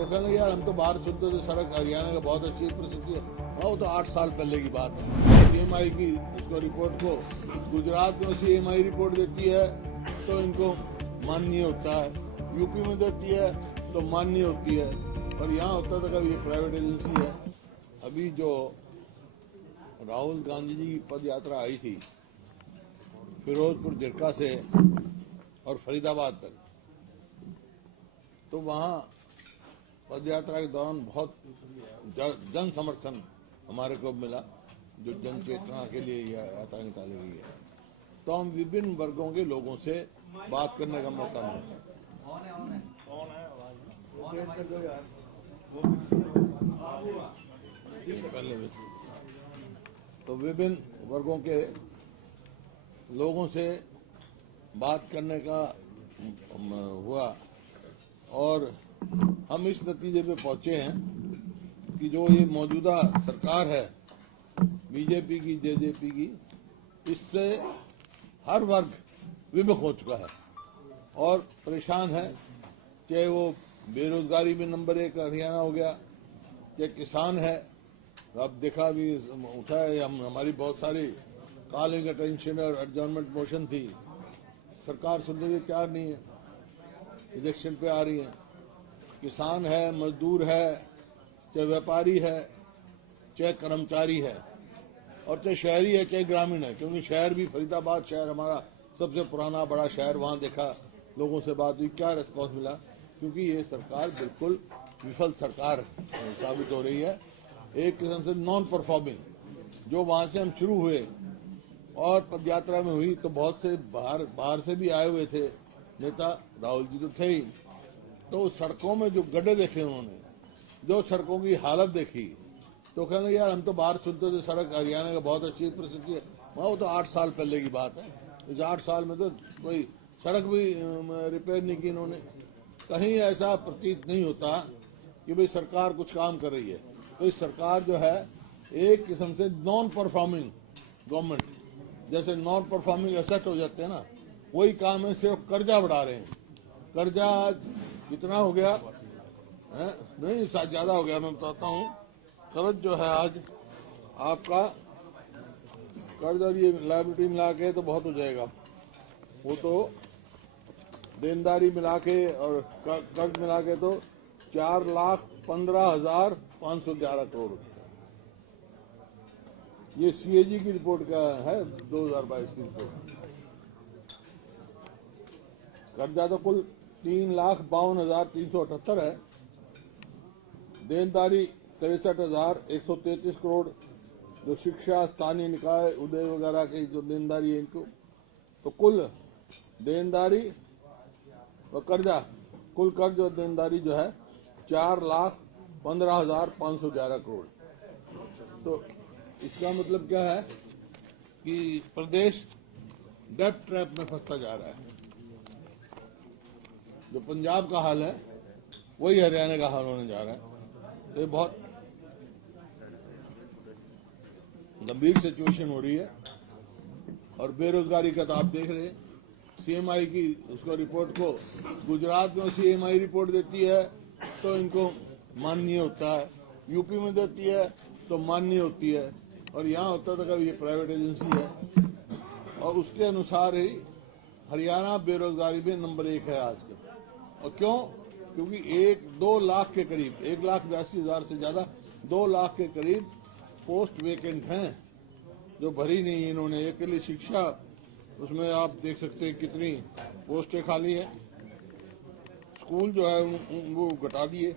तो कहने यार हम तो बाहर सुनते थे सड़क हरियाणा का बहुत अच्छी परिस्थिति है। वो तो 8 साल पहले की बात है। सीएमआई की इसको रिपोर्ट को गुजरात में सीएमआई रिपोर्ट देती है तो इनको मान्य होता है, यूपी में देती है तो मान्य होती है, और यहाँ होता था कभी ये प्राइवेट एजेंसी है। अभी जो राहुल गांधी जी की पद यात्रा आई थी फिरोजपुर जिरका से और फरीदाबाद तक, तो वहाँ पद यात्रा के दौरान बहुत जन समर्थन हमारे को मिला, जो जन चेतना के लिए यह यात्रा निकाली गई है। तो हम विभिन्न वर्गों के लोगों से बात करने का मौका मिला। तो विभिन्न वर्गों के लोगों से बात करने का हुआ और हम इस नतीजे पे पहुंचे हैं कि जो ये मौजूदा सरकार है बीजेपी की, जेजेपी की, इससे हर वर्ग विमुख हो चुका है और परेशान है। चाहे वो बेरोजगारी में नंबर 1 हरियाणा हो गया, चाहे किसान है, अब देखा भी उठा है, हमारी बहुत सारी कॉलिंग अटेंशन और एडजॉर्नमेंट मोशन थी, सरकार सुनने के तैयार नहीं है, इलेक्शन पे आ रही है। किसान है, मजदूर है, चाहे व्यापारी है, चाहे कर्मचारी है, और चाहे शहरी है चाहे ग्रामीण है, क्योंकि शहर भी फरीदाबाद शहर हमारा सबसे पुराना बड़ा शहर, वहां देखा, लोगों से बात हुई, क्या रिस्पॉन्स मिला, क्योंकि ये सरकार बिल्कुल विफल सरकार साबित हो रही है, एक किस्म से नॉन परफॉर्मिंग। जो वहां से हम शुरू हुए और पदयात्रा में हुई तो बहुत से बाहर से भी आए हुए थे नेता, राहुल जी तो थे ही, तो सड़कों में जो गड्ढे देखे उन्होंने, जो सड़कों की हालत देखी, तो कहने यार हम तो बाहर सुनते थे सड़क हरियाणा का बहुत अच्छी परिस्थिति है। वो तो 8 साल पहले की बात है। इस 8 साल में तो कोई सड़क भी रिपेयर नहीं की इन्होंने। कहीं ऐसा प्रतीत नहीं होता कि भाई सरकार कुछ काम कर रही है। तो इस सरकार जो है एक किस्म से नॉन परफॉर्मिंग गवर्नमेंट, जैसे नॉन परफॉर्मिंग एसेट हो जाते हैं ना, वही काम है, सिर्फ कर्जा बढ़ा रहे हैं। कर्जा कितना हो गया है? नहीं, ज्यादा हो गया, मैं बताता हूँ। कर्ज जो है आज आपका कर्ज और ये लायबिलिटी मिला के तो बहुत हो जाएगा, वो तो देनदारी मिला के और कर्ज मिला के तो 4,15,511 करोड़। ये सीएजी की रिपोर्ट का है, 2022 की रिपोर्ट। कर्जा तो कुल 3,52,378 है, देनदारी 63,133 करोड़, जो शिक्षा, स्थानीय निकाय, उदय वगैरह की जो देनदारी है इनको, तो कुल देनदारी और कर्जा, कुल कर्ज और देनदारी जो है 4,15,511 करोड़। तो इसका मतलब क्या है कि प्रदेश डेट ट्रैप में फंसता जा रहा है। जो पंजाब का हाल है वही हरियाणा का हाल होने जा रहा है। तो ये बहुत गंभीर सिचुएशन हो रही है। और बेरोजगारी का तो आप देख रहे हैं, सीएमआई की उसको रिपोर्ट को गुजरात में सीएमआई रिपोर्ट देती है तो इनको मान्य होता है, यूपी में देती है तो मान्य होती है, और यहाँ होता था कभी ये प्राइवेट एजेंसी है। और उसके अनुसार ही हरियाणा बेरोजगारी में नंबर 1 है आजकल। और क्यों? क्योंकि 2 लाख के करीब, 1,82,000 से ज्यादा, 2 लाख के करीब पोस्ट वेकेंट हैं जो भरी नहीं है इन्होंने। एक के लिए शिक्षा, उसमें आप देख सकते हैं कितनी पोस्टें खाली है। स्कूल जो है वो घटा दिए,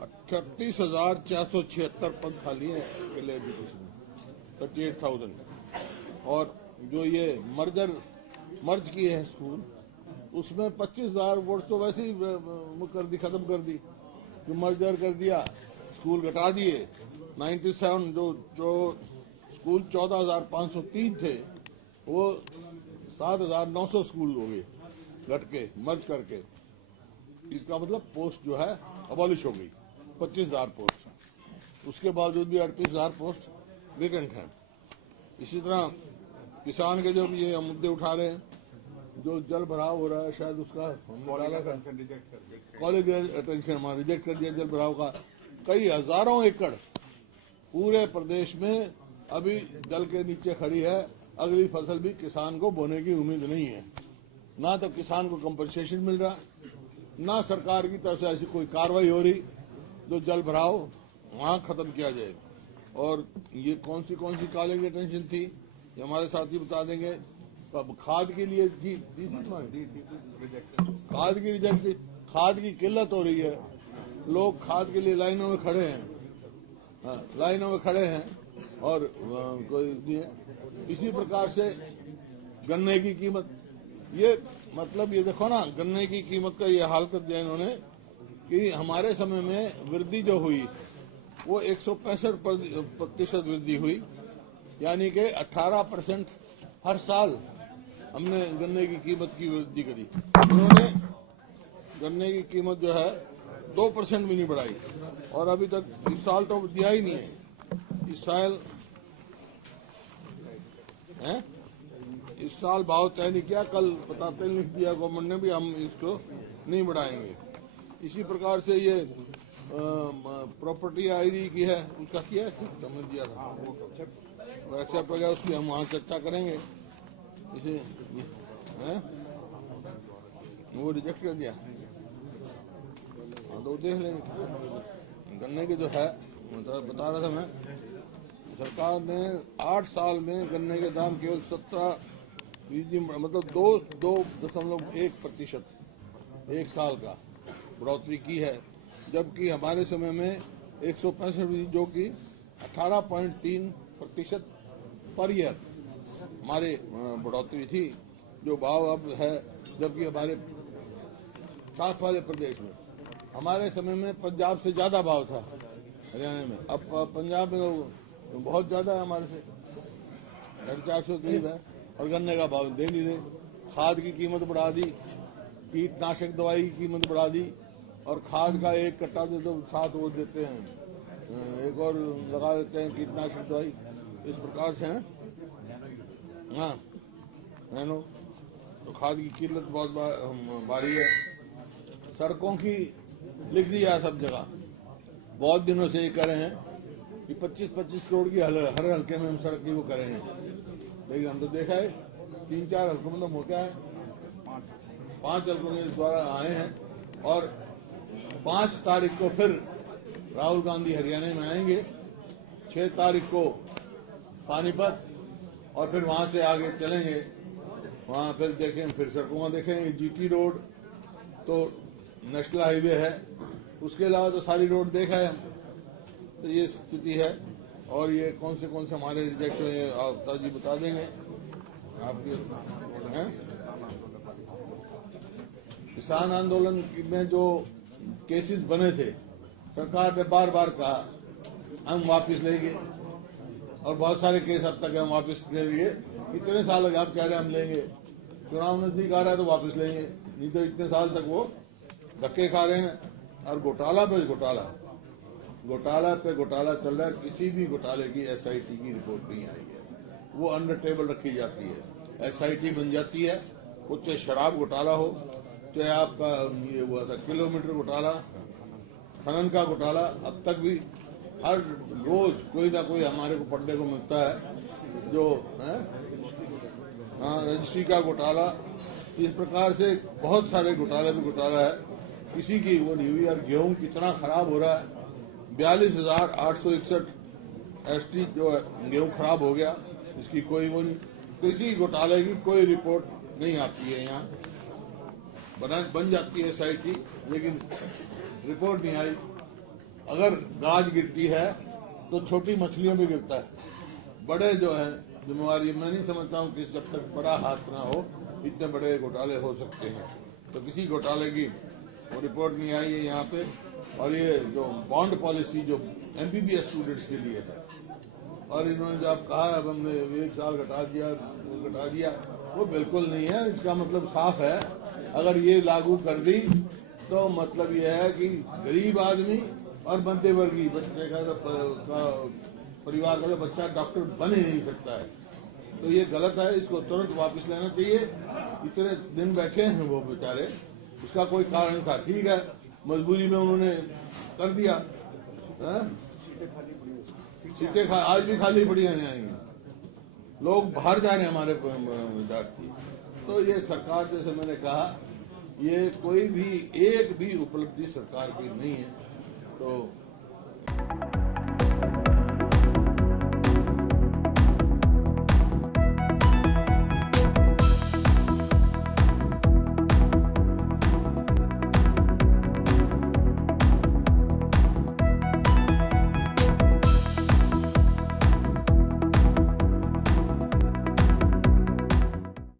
38,476 पद खाली है के लिए एजुकेशन, 38,000। और जो ये मर्ज किए हैं स्कूल, उसमें 25,000 वोट तो वैसे ही कर दी, खत्म कर दी। जो मर्जर कर दिया, स्कूल घटा दिए। 97 जो स्कूल 14,503 थे वो 7,900 स्कूल हो गए घट के, मर्ज करके। इसका मतलब पोस्ट जो है अबॉलिश हो गई, 25,000 पोस्ट। उसके बावजूद भी 38,000 पोस्ट वेकेंट हैं। इसी तरह किसान के जो ये मुद्दे उठा रहे हैं, जो जल भराव हो रहा है शायद उसका डाला था, कॉलेज अटेंशन हमारा रिजेक्ट कर दिया जल भराव का। कई हजारों एकड़ पूरे प्रदेश में अभी जल के नीचे खड़ी है। अगली फसल भी किसान को बोने की उम्मीद नहीं है। ना तो किसान को कंपनसेशन मिल रहा, ना सरकार की तरफ से ऐसी कोई कार्रवाई हो रही जो जल भराव वहां खत्म किया जाए। और ये कौन सी कॉलेज अटेंशन थी, ये हमारे साथी बता देंगे। अब खाद के लिए खाद की रिजेक्ट थी। खाद की किल्लत हो रही है, लोग खाद के लिए लाइनों में खड़े हैं, लाइनों में खड़े हैं और कोई नहीं है। इसी प्रकार से गन्ने की कीमत, ये मतलब ये देखो ना, गन्ने की कीमत का ये हाल कर दिया इन्होंने कि हमारे समय में वृद्धि जो हुई वो 165% वृद्धि हुई, यानी कि 18% हर साल हमने गन्ने की कीमत की वृद्धि करी। उन्होंने गन्ने की कीमत जो है 2% भी नहीं बढ़ाई और अभी तक इस साल तो दिया ही नहीं है। इस साल भाव तय नहीं किया, कल बताते लिख दिया गवर्नमेंट ने भी हम इसको नहीं बढ़ाएंगे। इसी प्रकार से ये प्रॉपर्टी आईडी की है, उसका किया समझ दिया था, वो एक्सेप्ट हो गया, उसकी हम वहां चर्चा करेंगे। इसे वो रिजेक्ट कर दिया, हाँ तो देख लेंगे। गन्ने के जो है बता रहा था मैं, सरकार ने 8 साल में गन्ने के दाम केवल 17 मतलब 2.1% एक साल का बढ़ोतरी की है, जबकि हमारे समय में 165 जो कि 18.3% पर ईयर हमारे बढ़ोतरी थी, जो भाव अब है। जबकि हमारे साथ वाले प्रदेश में हमारे समय में पंजाब से ज्यादा भाव था, हरियाणा में। अब पंजाब में तो बहुत ज्यादा है, हमारे से 450 करीब है और गन्ने का भाव दे नहीं रहे। खाद की कीमत बढ़ा दी, कीटनाशक दवाई की कीमत बढ़ा दी और खाद का एक कट्टा दे तो 7 वो देते हैं, एक और लगा देते हैं कीटनाशक दवाई। इस प्रकार से है हाँ है नो, तो खाद की किल्लत बहुत भारी है। सड़कों की लिख दिया सब जगह, बहुत दिनों से ये कर रहे हैं कि 25-25 करोड़ की हर हल्के में हम सड़क की वो करेंगे, लेकिन हम तो देखा है 3-4 हल्कों में तो मोटा है, 5 हल्कों के द्वारा आए हैं। और 5 तारीख को फिर राहुल गांधी हरियाणा में आएंगे, 6 तारीख को पानीपत और फिर वहां से आगे चलेंगे, वहां फिर देखें, फिर सड़कों देखेंगे। जीटी रोड तो नेशनल हाईवे है, उसके अलावा तो सारी रोड देखा है। तो ये स्थिति है और ये कौन से हमारे रिजेक्ट हुए आप जी बता देंगे आपके हैं। किसान आंदोलन में जो केसेस बने थे, सरकार ने बार बार कहा हम वापस लेंगे और बहुत सारे केस अब तक हम वापस ले लिए। इतने साल लगे, आप कह रहे हैं हम लेंगे, चुनाव नजदीक आ रहा है तो वापस लेंगे, नहीं तो इतने साल तक वो धक्के खा रहे हैं। और घोटाला पे घोटाला चल रहा है। किसी भी घोटाले की एसआईटी की रिपोर्ट नहीं आई है, वो अंडर टेबल रखी जाती है। एसआईटी बन जाती है, वो चाहे शराब घोटाला हो, चाहे आपका ये हुआ था किलोमीटर घोटाला, खनन का घोटाला, अब तक भी हर रोज कोई ना कोई हमारे को पढ़ने को मिलता है जो है रजिस्ट्री का घोटाला। इस प्रकार से बहुत सारे घोटाला है, किसी की वो नहीं हुई। और गेहूं कितना खराब हो रहा है, 42,861 एसटी जो है गेहूं खराब हो गया, इसकी कोई वो नहीं, किसी घोटाले की कोई रिपोर्ट नहीं आती है। यहाँ बन जाती है एसआईटी, लेकिन रिपोर्ट नहीं आई। अगर गाज गिरती है तो छोटी मछलियों में गिरता है, बड़े जो है जिम्मेवारी मैं नहीं समझता हूँ कि जब तक बड़ा हाथ ना हो इतने बड़े घोटाले हो सकते हैं। तो किसी घोटाले की वो रिपोर्ट नहीं आई है यहाँ पे। और ये जो बॉन्ड पॉलिसी जो एमबीबीएस स्टूडेंट्स के लिए है, और इन्होंने जब कहा अब हमने 1 साल घटा दिया, वो बिल्कुल नहीं है। इसका मतलब साफ है, अगर ये लागू कर दी तो मतलब ये है कि गरीब आदमी और मध्यवर्गीय बच्चे का परिवार का बच्चा डॉक्टर बन ही नहीं सकता है। तो ये गलत है, इसको तुरंत वापस लेना चाहिए। इतने दिन बैठे हैं वो बेचारे, उसका कोई कारण था। ठीक है, मजबूरी में उन्होंने कर दिया। सीटें आज भी खाली पड़ी हैं, आएंगे लोग बाहर जा रहे हैं हमारे विद्यार्थी। तो ये सरकार, जैसे मैंने कहा, ये कोई भी एक भी उपलब्धि सरकार की नहीं है। तो